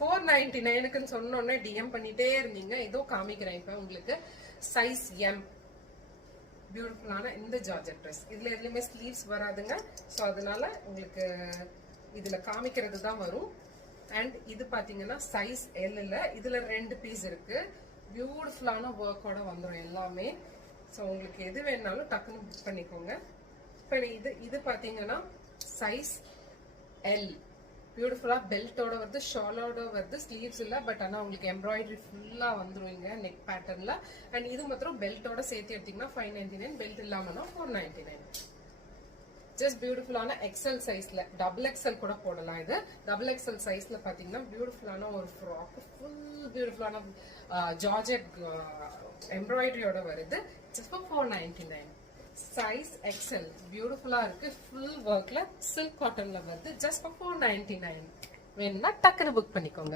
499க்குன்னு சொன்னோன்னே டிஎம் பண்ணிட்டே இருந்தீங்க. இதோ காமிக்கிறேன் இப்ப உங்களுக்கு. Size M. பியூட்டிஃபுல்லான இந்த ஜார்ஜெட் ட்ரெஸ். இதுல எதுலயுமே ஸ்லீவ்ஸ் வராதுங்க. ஸோ அதனால உங்களுக்கு இதுல காமிக்கிறது தான் வரும். அண்ட் இது பாத்தீங்கன்னா சைஸ் எல்ல. இதுல 2 பீஸ் இருக்கு. பியூட்டிஃபுல்லான ஒர்க்கோட வந்துடும் எல்லாமே. ஸோ உங்களுக்கு எது வேணாலும் டக்குன்னு புக் பண்ணிக்கோங்க. இப்போ இது பாத்தீங்கன்னா சைஸ் எல். பியூட்டிஃபுல்லா பெல்ட்டோட வருது, ஷாலோட வருது, ஸ்லீவ்ஸ் இல்ல. பட் ஆனா உங்களுக்கு எம்ப்ராய்டரி ஃபுல்லா வந்துருவீங்க நெக் பேட்டர்ன்ல. அண்ட் இது மாத்திரம் பெல்ட்டோட சேர்த்து எடுத்தீங்கன்னா 599, பெல்ட் இல்லாமனா 499. ஜஸ்ட் பியூட்டிஃபுல்லான எக்ஸல் சைஸ்ல, டபுள் எக்ஸல் கூட போடலாம். இது டபுள் எக்ஸல் சைஸ்ல பாத்தீங்கன்னா பியூட்டிஃபுல்லான ஒரு ஃப்ராக், ஃபுல் பியூட்டிஃபுல்லான ஜார்ஜெட் எம்ப்ராய்டரியோட வருது. Just for 499. Size XL. பியூட்டிஃபுல்லா இருக்கு. ஃபுல் ஒர்க்ல சில்க் காட்டன்ல வருது. Just for 499. வேணும்னா டக்குன்னு புக் பண்ணிக்கோங்க.